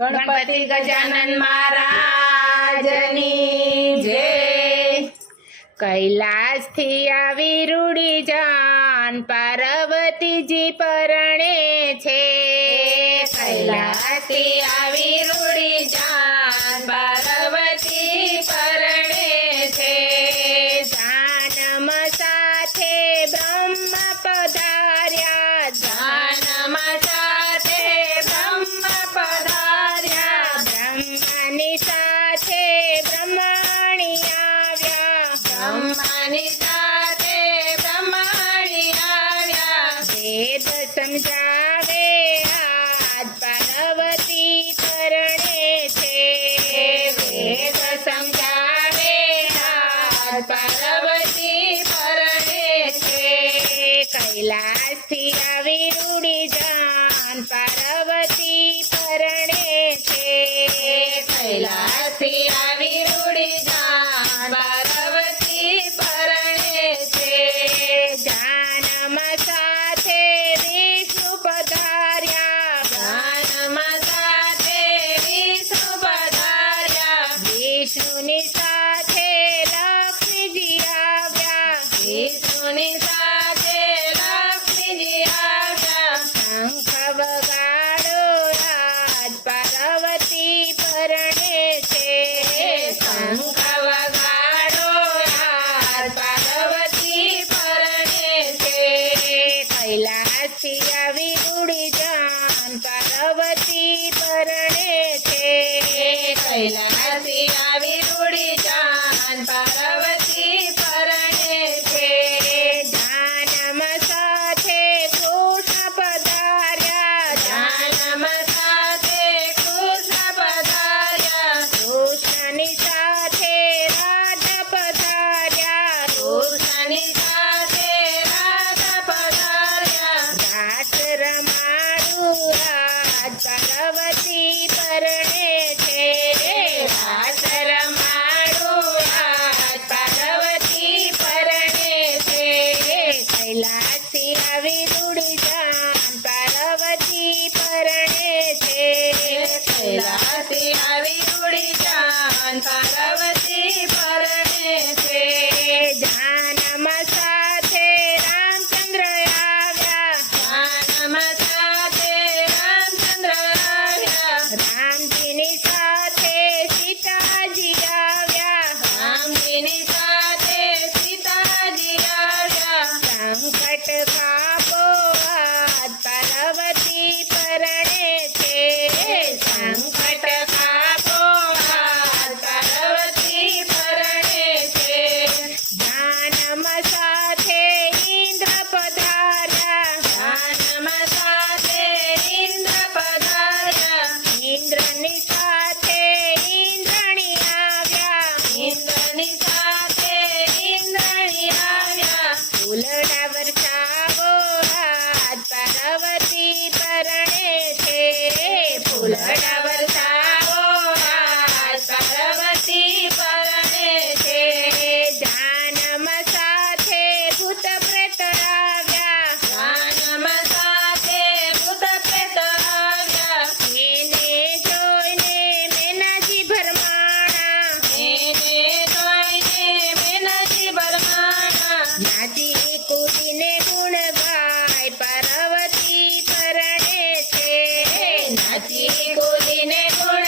ગણપતિ ગજાનન મહારાજની જય। કૈલાસથી આવી રૂડી જાન પાર્વતીજી પરણે છે। કૈલાસથી આવી રૂડી જાન પાર્વતી પરણે છે। જાનમ સાથે બ્રહ્મ પધાર્યા, જાનમ સાથે બ્રહ્મ પધાર્યા, બ્રહ્માની સાથે બ્રહ્માણી આવ્યા, બ્રહ્માની સાથે બ્રહ્માણી આવ્યા। વેદ સમજાવે આજ પાર્વતી પરણે છે। વેદ સમજાવે આજ પાર્વતી પરણે છે। કૈલાસથી આવી રૂડી જાન પાર્વતી પરણે છે। કૈલાસથી આવી રૂડી જાન પાર્વતી પરણે છે। જાનમ સાથે વિષ્ણુ પધાર્યા, જાનમ સાથે વિષ્ણુ પધાર્યા, વિષ્ણુની સાથે લક્ષ્મીજી આવ્યા, વિષ્ણુની સાથે લક્ષ્મીજી આવ્યા। શંખ વગાડો આજ પાર્વતી પરણે છે। શંખ વગાડો આજ પાર્વતી પરણે છે। કૈલાસથી આવી રૂડી જાન પાર્વતી પરણે છે। કૈલાસથી આવી રૂડી જાન પાર્વતી પરણે છે। જાનમ સાથે કૃષ્ણ પધાર્યા, જાનમ સાથે કૃષ્ણ પધાર્યા, કૃષ્ણની સાથે રાધા પધાર્યા, કૃષ્ણની સાથે રાધા પધાર્યા। રાસ રમાડું આજ પાર્વતી પરણે છે। રાસ રમાડું આજ પાર્વતી પરણે છે। કૈલાસથી આવી રૂડી જાન પાર્વતી પરણે છે। કૈલાસથી આવી રૂડી જાન પાર્વતી પરણે છે। જાનમ સાથે રામચંદ્ર આવ્યા, જાનમ સાથે રામચંદ્ર આવ્યા, રામજીની સાથે સીતાજી આવ્યા, રામજીની સાથે સીતાજી આવ્યા। સંકટ કાપો આજ પાર્વતી પરણે છે। સંકટ કાપો આજ પાર્વતી પરણે છે। જાનમ સાથે ઇન્દ્ર પધાર્યા, જાનમ સાથે ઇન્દ્ર પધાર્યા, ઇન્દ્રની સાથે ઇન્દ્રણી આવ્યા, ઇન્દ્રની સાથે ઇન્દ્રણી આવ્યા। ફૂલડા વરસાવો આજ પાર્વતી પરણે છે। ફૂલડા વરસાવો આજ પાર્વતી પરણે છે। જાનમ સાથે ભૂત પ્રેત આવ્યા, જાનમ સાથે ભૂત પ્રેત આવ્યા, એને જોઈને મેનાજી ભરમાણા, એને જોઈને મેનાજી ભરમાણા। નાચી કૂદીને ગુણ ગાય પાર્વતી પરણે છે। નાચી કૂદીને ગુણ